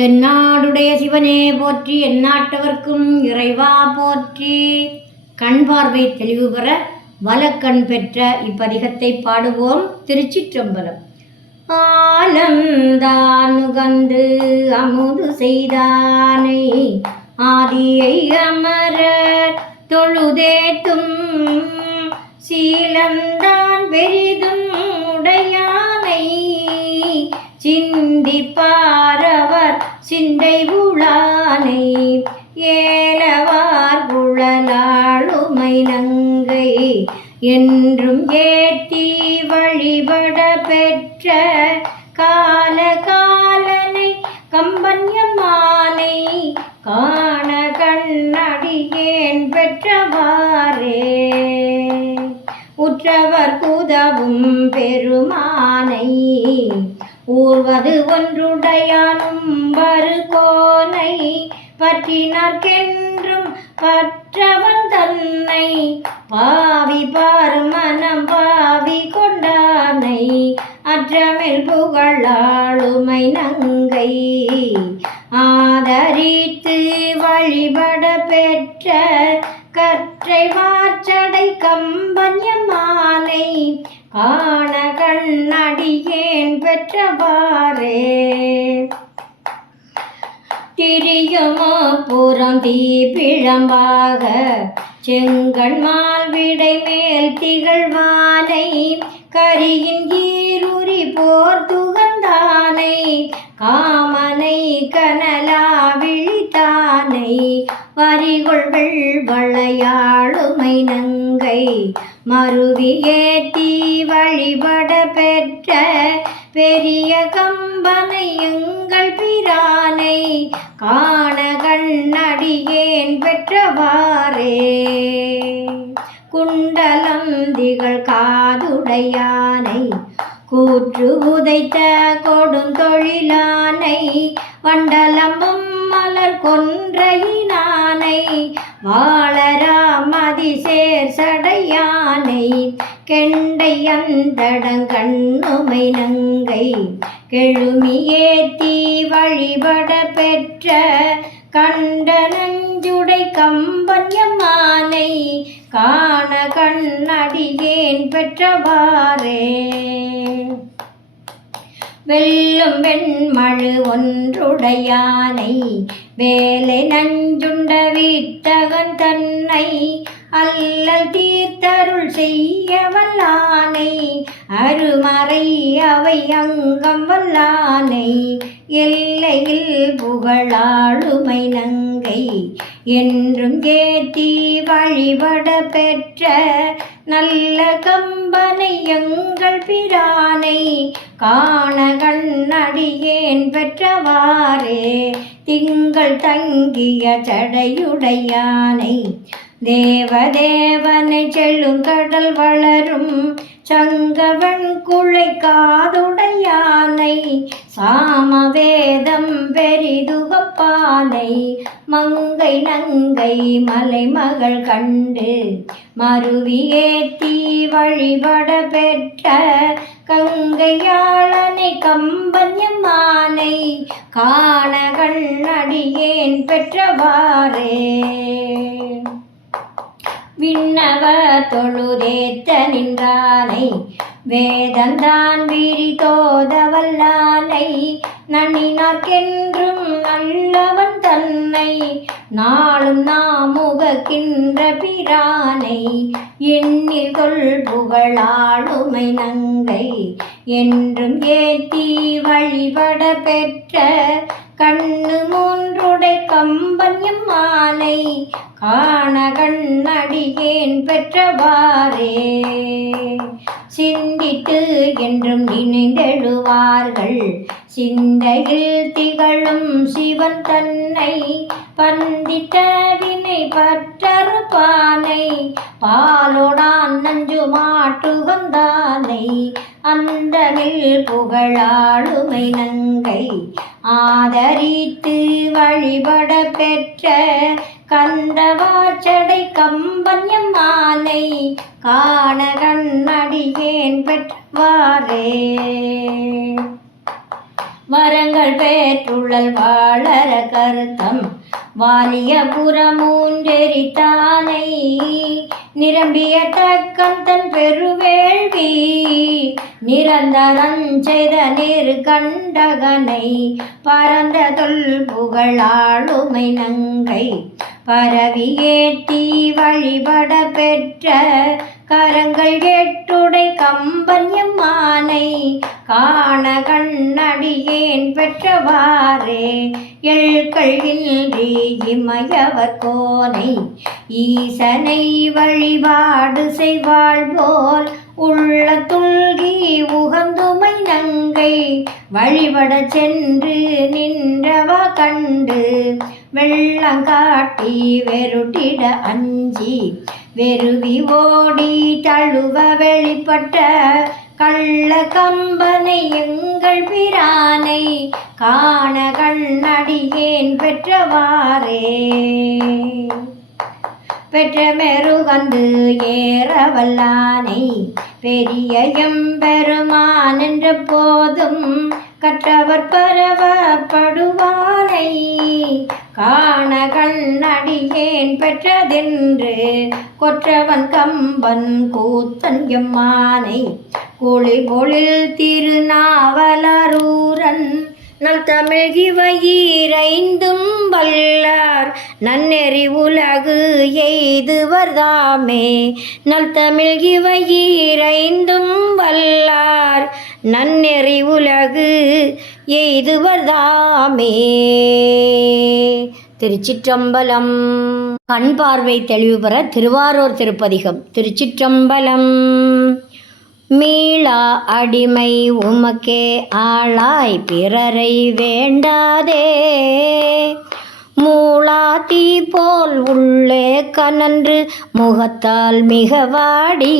தென்னாடுடைய சிவனே போற்றி, எந்நாட்டவர்க்கும் இறைவா போற்றி. கண் பார்வை தெளிவு பெற வலக்கண் பெற்ற இப்பதிகத்தை பாடுவோம். திருச்சிற்றம்பலம். ஆலந்தான் நுகர்ந்து அமுது செய்தானை ஆதியை அமரர் தொழுதேத்தும் சீலந்தான் பெரிதும் உடையானை சிந்திப்பாரவர் சிந்தை உளானை ஏலவார் குழலாளுமை நங்கை என்றும் ஏத்தி வழிபட பெற்ற கால காலனை கம்பன்யமானை காண கண்ணடியேன் பெற்றவாறே உற்றவர் குதவும் பெருமானை ஊர்வது ஒன்றுடையானும் வருகோனை பற்றினார்க்கென்றும் பற்றவன் தன்னை பாவி பார் மனம் பாவி கொண்டானை அற்றமில் புகழாளுமை நங்கை ஆதரித்து வழிபட பெற்ற கற்றை வாச்சடை கம்பன்யமானை காண கண்ணடியேன் பெற்றவாறே திரியுமோ புறந்தி பிழம்பாக செங்கண்மால் விடை மேல் திகழ்வானை கரியின் ஈருரி போர் துகந்தானை காமனை கனலா விழித்தானை வரிகொள் வெள்வளையாளுமை நங்கை மருவி ஏத்தி வழிபட பெற்ற பெரிய கம்பனை எங்கள் பிரானை காண கண்ணடியேன் பெற்றவாறே குண்டலம் திகழ் காதுடையானை கூற்று உதைத்த கொடுந்தொழிலானை வண்டலம்பும் மலர் கொன்றையினானை வாழராமதி சேர் சடையானை கெண்டை அந்தடங்கண்ணுமை நங்கை கெழுமி ஏத்தி வழிபட பெற்ற கண்ட நஞ்சுடை கம்பன்யமானை காண கண்ணடியேன் பெற்றவாறே வெல்லும் வெண்மழு ஒன்றுடையானை வேலை நஞ்சுண்ட வீட்டகன் தன்னை அல்லல் தீர்த்தருள் செய்ய வல்லானை அருமறை அவை அங்கம் வல்லானை எல்லையில் புகழாளுமை நங்கை என்றும் ஏத்தி வழிபட பெற்ற நல்ல கம்பனை எங்கள் பிரானை காண கண்ணடியேன் பெற்றவாறே திங்கள் தங்கிய சடையுடையானை தேவதேவனை செழுங்கடல் வளரும் சங்கவன் குழை காதுடையானை சாமவேதம் பெரிதுகப்பானை மங்கை நங்கை மலைமகள் கண்டு மருவி ஏத்தி வழிபட பெற்ற கங்கையாளனை கம்பன்யமானை காண கண்ணடியேன் பெற்றவாறே விண்ணவ தொழுதேத்த நின்றானை வேதந்தான் விரி தோதவல்லானை நன்னினார்க்கென்றும் நல்லவன் தன்னை நாளும் நாமுகக்கின்ற பிரானை எண்ணில் கொள் புகழாளுமை நங்கை என்றும் ஏத்தி வழிபட பெற்ற கண்ணு மூன்றுடை கம்பன்யமானை காண கண்ணடியேன் பெற்றவாறே சிந்தித்து என்றும் நினைந்தெழுவார்கள் சிந்தையில் திகழும் சிவன் தன்னை பந்தித்த வினை பற்றறுப்பானை பாலோடான் நஞ்சு மாட்டுகந்தானை அந்தமில் புகழாளுமை நங்கை ஆதரித்து வழிபட பெற்ற கந்தவாச்சடை கம்பன்யமானை காண கண்ணடியேன் பெற்றவாறே வரங்கள் பேற்றுள்ளல் வாழற கருத்தம் வாலிய புறமூன்றெரித்தானை நிரம்பிய தக்கம் தன் பெருவேள்வி நிரந்தரஞ்செய்த கண்டகனை பரந்த தொல் புகழாளுமை நங்கை பரவி ஏற்றி வழிபட பெற்ற கரங்கள் எட்டுடை கம்பன்யம்மானை காண கண்ணடியேன் பெற்றவாறே எள்கள் இன்றி இமயவர் கோனை ஈசனை வழிபாடு செய்வாள் போல் உள்ள துள்கி உகந்துமை நங்கை வழிபட சென்று நின்றவ கண்டு வெள்ளங்காட்டி வெருட்டிட அஞ்சி வெறுவி ஓடி தழுவ வெளிப்பட்ட கள்ள கம்பனை எங்கள் பிரானை காண கண்ணடியேன் பெற்றவாறே பெற்ற மெருகந்து ஏறவல்லானை பெரிய எம்பெருமான் என்ற போதும் கற்றவர் பரவப்படுவானை காண கண்ணடியேன் பெற்றதென்று கொற்றவன் கம்பன் கூத்தன் எம்மானை குளிபொழில் திருநாவலரூரன் நல் தமிழ் இவையீரைந்தும் வல்லார் நன்னெறி உலகு எய்துவர்தாமே நல் தமிழ் இவையீரைந்தும் வல்லார் நன்னெறி உலகு எய்துவர்தாமே. திருச்சிற்றம்பலம். கண் பார்வை தெளிவு பெற திருவாரூர் திருப்பதிகம். திருச்சிற்றம்பலம். மீளா அடிமை உமக்கே ஆளாய் பிறரை வேண்டாதே மூளா தீ போல் உள்ளே கனன்று முகத்தால் மிக வாடி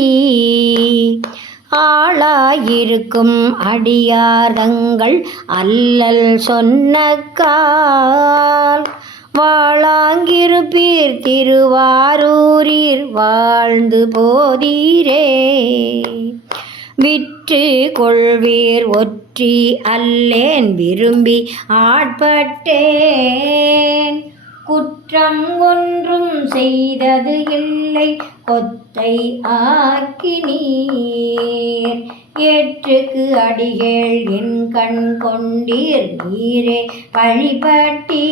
ஆளாயிருக்கும் அடியார்தங்கள் அல்லல் சொன்னக்கால் வாழாங்கிருப்பீர் திருவாரூரீர் வாழ்ந்து போதீரே விற்று கொள்வீர் ஒற்றி அல்லேன் விரும்பி ஆட்பட்டேன் குற்றம் ஒன்றும் செய்தது இல்லை கொத்தை ஆக்கினீர் ஏற்றுக்கு அடிகள் என் கண் கொண்டீர் நீரே வழிபட்டீர்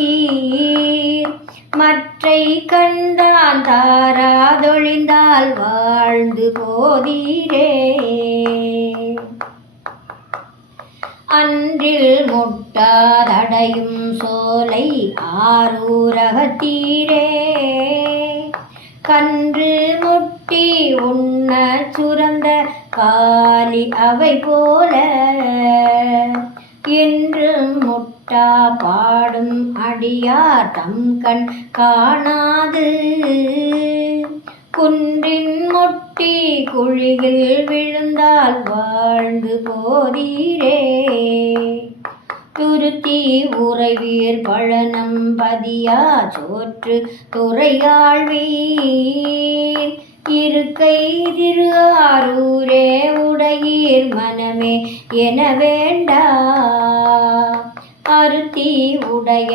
மற்றை கண்டான் தாராதொழிந்தால் வாழ்ந்து போதீரே அன்றில் முட்டாதடையும் சோலை ஆரூரகத்தீரே கன்று முட்டி உண்ண சுரந்த காலி அவை போல என்று முட்டா பாடும் அடியார் தம் கண் காணாது குன்றின் முட்டி குழியில் விழுந்தால் வாழ்ந்து போதீரே துருத்தி உறைவீர் பழனம் பதியா சோற்று துறையாழ்வீர் இருக்கை திருவாரூரே உடையீர் மனமே என வேண்டா அருத்தி உடைய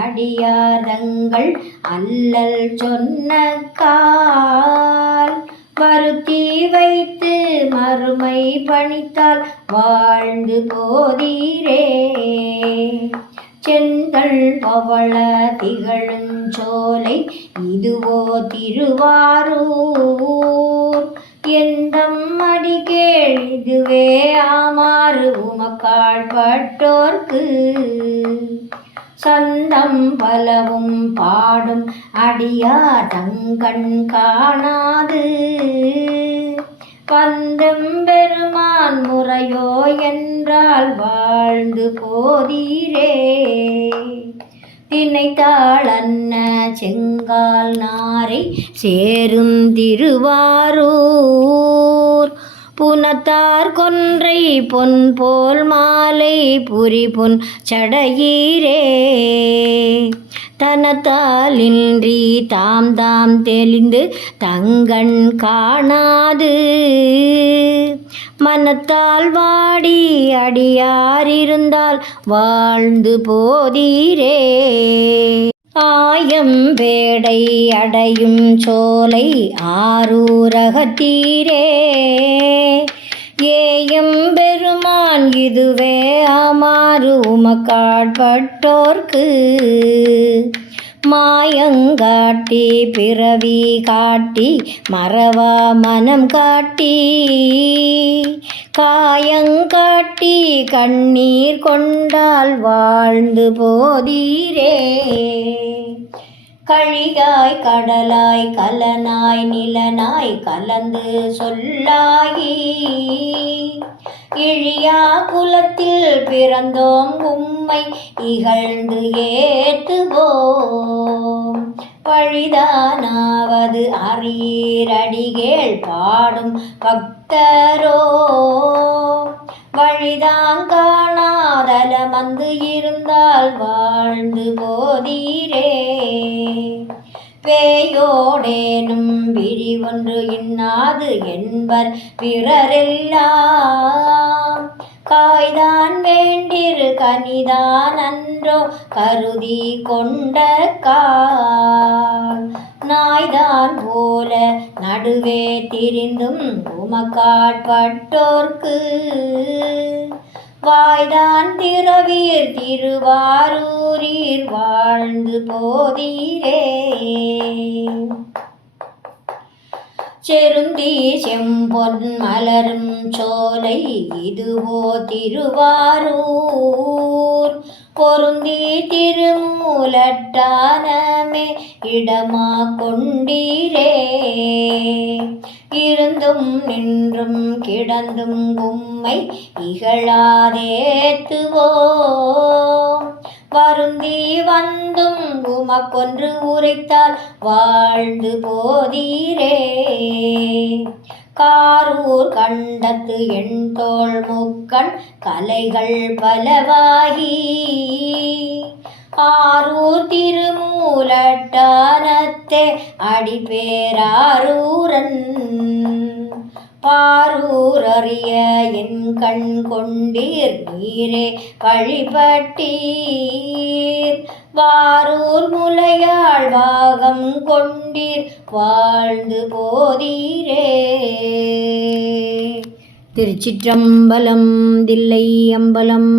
அடியார்தங்கள் அல்லல் சொன்ன கால் வருத்தி வைத்து மறுமை பணித்தால் வாழ்ந்து போதீரே செந்தள் பவள திகழும் சோலை இதுவோ திருவாரூர் எந்தம் அடிகேள் இதுவே ஆமாறு உமக்காள் பட்டோர்க்கு சந்தம் பலவும் பாடும் அடியார் தங்கண் காணாது பந்தம் பெருமான் முறையோ என்றால் வாழ்ந்து போதீரே திணைத்தாள் அன்ன செங்கால் நாரை சேரும் திருவாரூர் புனத்தார் கொன்றை பொன் போல் மாலை புரி பொன் சடையீரே தன தனத்தாலின்றி தாம் தாம் தெளிந்து தங்கண் காணாது மனத்தால் வாடி அடியாரிருந்தால் வாழ்ந்து போதீரே. ஆயம் வேடை அடையும் சோலை ஆரூரகத்தீரே ஏயம் பெருமான் இதுவே ஆமாறு உமக்காட்பட்டோர்க்கு மாயங்காட்டி பிறவி காட்டி மறவா மனம் காட்டி காயங்காட்டி கண்ணீர் கொண்டால் வாழ்ந்து போதீரே. கழியாய் கடலாய் கலனாய் நிலனாய் கலந்து சொல்லாகி இழியா குலத்தில் பிறந்தோம் உம்மை இகழ்ந்து ஏத்துவோம் பழிதானாவது அறியீரடிகேள் பாடும் பக்தரோ வழிதாங்காணாதலமந்து இருந்தால் வாழ்ந்து போதீரே. பேயோடேனும் விரி ஒன்று இன்னாது என்பர் பிறரெல்லாம் காய்தான் வேண்டிரு கனிதான் அன்றோ கருதி கொண்ட நாய்தான் போல நடுவே திரிந்தும் உமக்காட்பட்டோர்க்கு வாய்தான் திரவீர் திருவாரூரீர் வாழ்ந்து போதீரே. செருந்தி செம்பொன் மலரும் சோலை இதுவோ திருவாரூர் பொருந்தி திருமூலட்டானமே இடமா கொண்டீரே. இருந்தும் நின்றும் கிடந்தும் உம்மை இகழாதேத்துவோம் வருந்தி வந்தும் உமக்கொன்று உரைத்தால் வாழ்ந்து போதீரே. காரூர் கண்டத்து என் தோள் முக்கண் கலைகள் பலவாகி ஆரூர் திருமூலட்டானத்தே அடிபேராரூரன் பாரூர் அறிய என் கண் கொண்டீர் நீரே வழிபட்டீர் வாரூர் முலையாள் பாகம் கொண்டீர் வாழ்ந்து போதீரே. திருச்சிற்றம்பலம் தில்லை அம்பலம்.